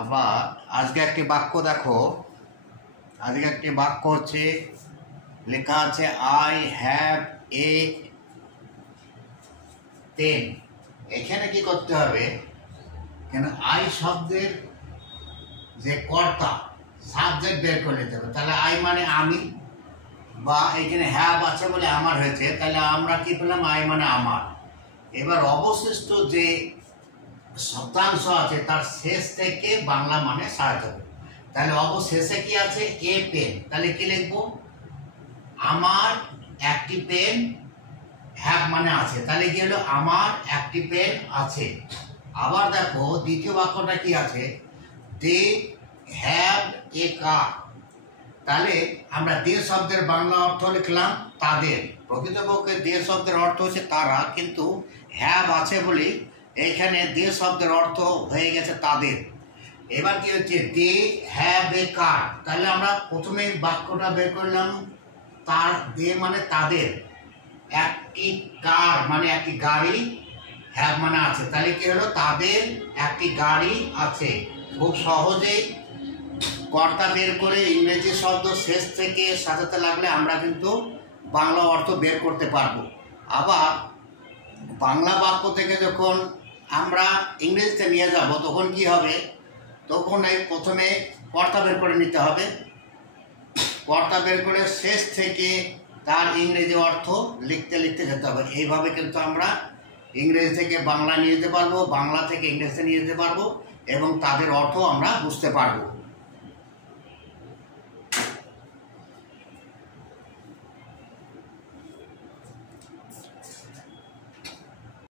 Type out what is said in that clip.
আবার আজকে একটি বাক্য দেখো, আজকে একটি বাক্য হচ্ছে লেখা আছে আই হ্যাভ এ পেন। এখানে কি করতে হবে, কেন আই শব্দের যে কর্তা সাবজেক্ট বের করে নিতে হবে। তাহলে আই মানে আমি, বা এখানে হ্যাভ আছে বলে আমার হয়েছে, তাহলে আমরা কি পেলাম, আই মানে আমার। এবার অবশিষ্ট যে শব্দাংশ আছে তার শেষ থেকে বাংলা মানে সাজাতে হবে। তাহলে অবশেষে কি আছে, এ পেন, তাহলে কি লিখবো, আমার একটি পেন, হ্যাভ মানে আছে, তাহলে কি হলো, আমার একটি পেন আছে। আবার দেখো দ্বিতীয় বাক্যটা কি আছে, দে হ্যাভ এ কার। তাহলে আমরা দে শব্দের বাংলা অর্থ লিখলাম তাদের, প্রকৃতপক্ষে দে শব্দের অর্থ হচ্ছে তারা, কিন্তু হ্যাভ আছে বলে এইখানে দে শব্দের অর্থ হয়ে গেছে তাদের। এবার কি হচ্ছে, দে হ্যাভ এ কার, তাহলে আমরা প্রথমে বাক্যটা বের করলাম, তার দে মানে তাদের, একটি কার মানে একটি গাড়ি, হ্যাভ মানে আছে, তাহলে কি হলো, তাদের একটি গাড়ি আছে। খুব সহজেই কর্তা বের করে ইংরেজি শব্দ শেষ থেকে সাজাতে লাগলে আমরা কিন্তু বাংলা অর্থ বের করতে পারবো। আবার বাংলা বাক্য থেকে যখন আমরা ইংরেজিতে নিয়ে যাব তখন কি হবে, তখন এই প্রথমে কর্তা বের করে নিতে হবে, কর্তা বের করে শেষ থেকে তার ইংরেজি অর্থ লিখতে লিখতে যেতে হবে। এইভাবে কিন্তু আমরা ইংরেজি থেকে বাংলা নিয়ে যেতে পারবো, বাংলা থেকে ইংরেজিতে নিয়ে যেতে পারবো, এবং তাদের অর্থ আমরা বুঝতে পারবো।